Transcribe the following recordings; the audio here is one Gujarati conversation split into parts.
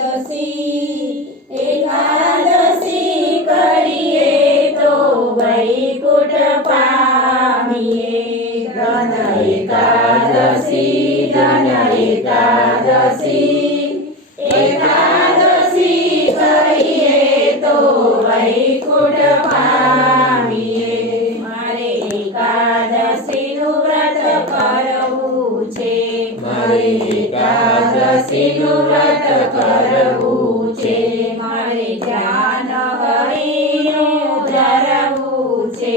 એકાદશી એકાદશી કરીએ તો વૈકુંઠ પામીએ ધન એકાદશી ધન એકાદશી એકાદશી કરીએ તો વૈકુંઠ પામીએ મારે એકાદશીનું વ્રત કરવું છે મારે એકાદશીનું વ્રત કરવું છે મારે ધ્યાન હરિનું ધરવું છે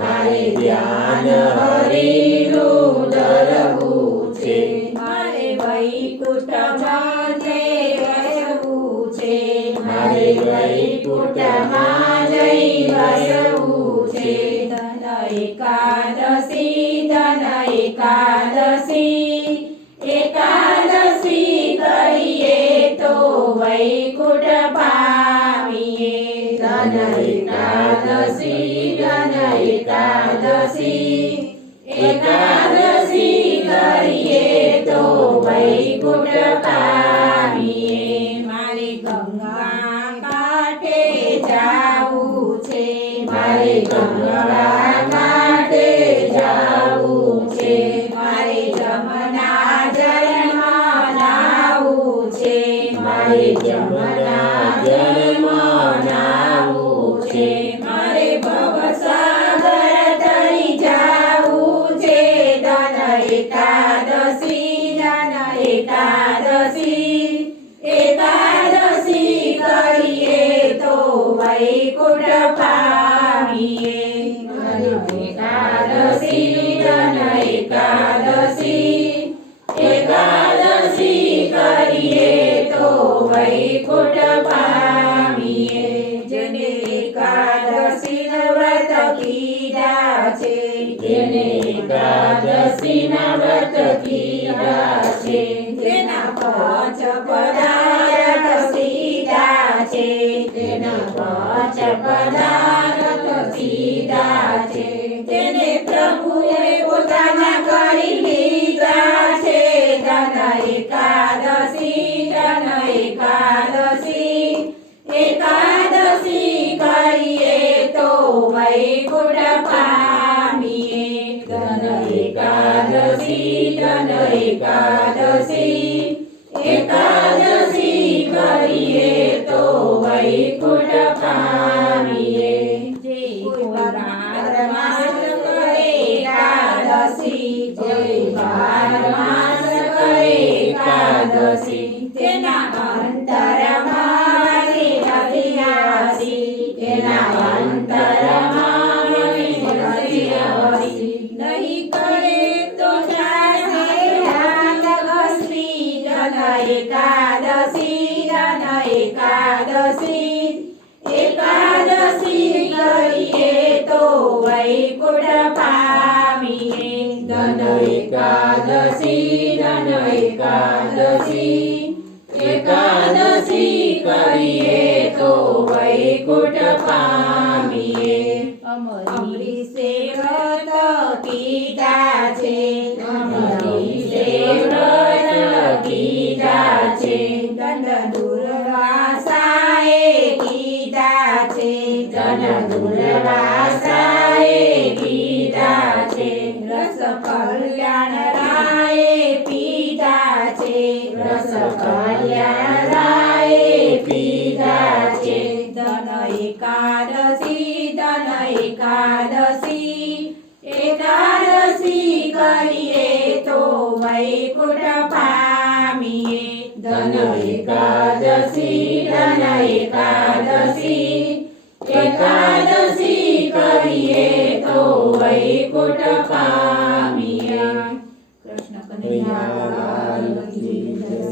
મારે ધ્યાન હરિનું ધરવું છે મારે વૈકુંઠમાં જઈ રહેવું છે મારે વૈકુંઠમાં વૈકુંઠ પામીએ ધન એકાદશી ધન એકાદશી કરીએ તો વૈકુંઠ પામીએ મારે ગંગા કાંઠે જાવું છે મારે ગંગા એકાદશી ધન એકાદશી એકાદશી કરીએ તો વૈકુંઠ પામીએ એકાદશી ધન એકાદશી એકાદશી કરીએ તો વૈકુંઠ પામીએ જેને એકાદશી વ્રત કીધા છે જેને એકાદશી ના વ્રત કીધા છે તેના પાંચ પદાર્થ સીધા છે તેના પાંચ પદાર્થ સીધા છે તેને પ્રભુએ પોતાના કરી લીધા છે, ધન એકાદશી ધન એકાદશી એકાદશી એકાદશી ધન એકાદશી એકાદશી કરીએ તો વૈકુંઠ પામીએ જે કોઈ બાર માસ કરે એકાદશી જે બાર માસ કરે એકાદશી તેના અંતરમાં હરિયાસી તેના અંતરમાં ઘસી એકાદશી જન એકાદશી એકાદશી કરીએ તો વૈકુંઠ પામીએ ધન એકાદશી ધન એકાદશી એકાદશી કરીએ તો વૈકુંઠ પામીએ અમરીશે વ્રત કીધા છે અમરીશે છે દંડ દુર્વાસાએ કીધા છે રસ કલ્યાણ રાય પીતા છે રસ કલ્યાણ રાય પીતા છે ધન એકાદશી ધન એકાદશી એકાદશી કરીએ તો વૈકુંઠ પામીએ ધન એકાદશી એકાદશી કરીએ તો વૈકુંઠ પામીએ કૃષ્ણ કનૈયા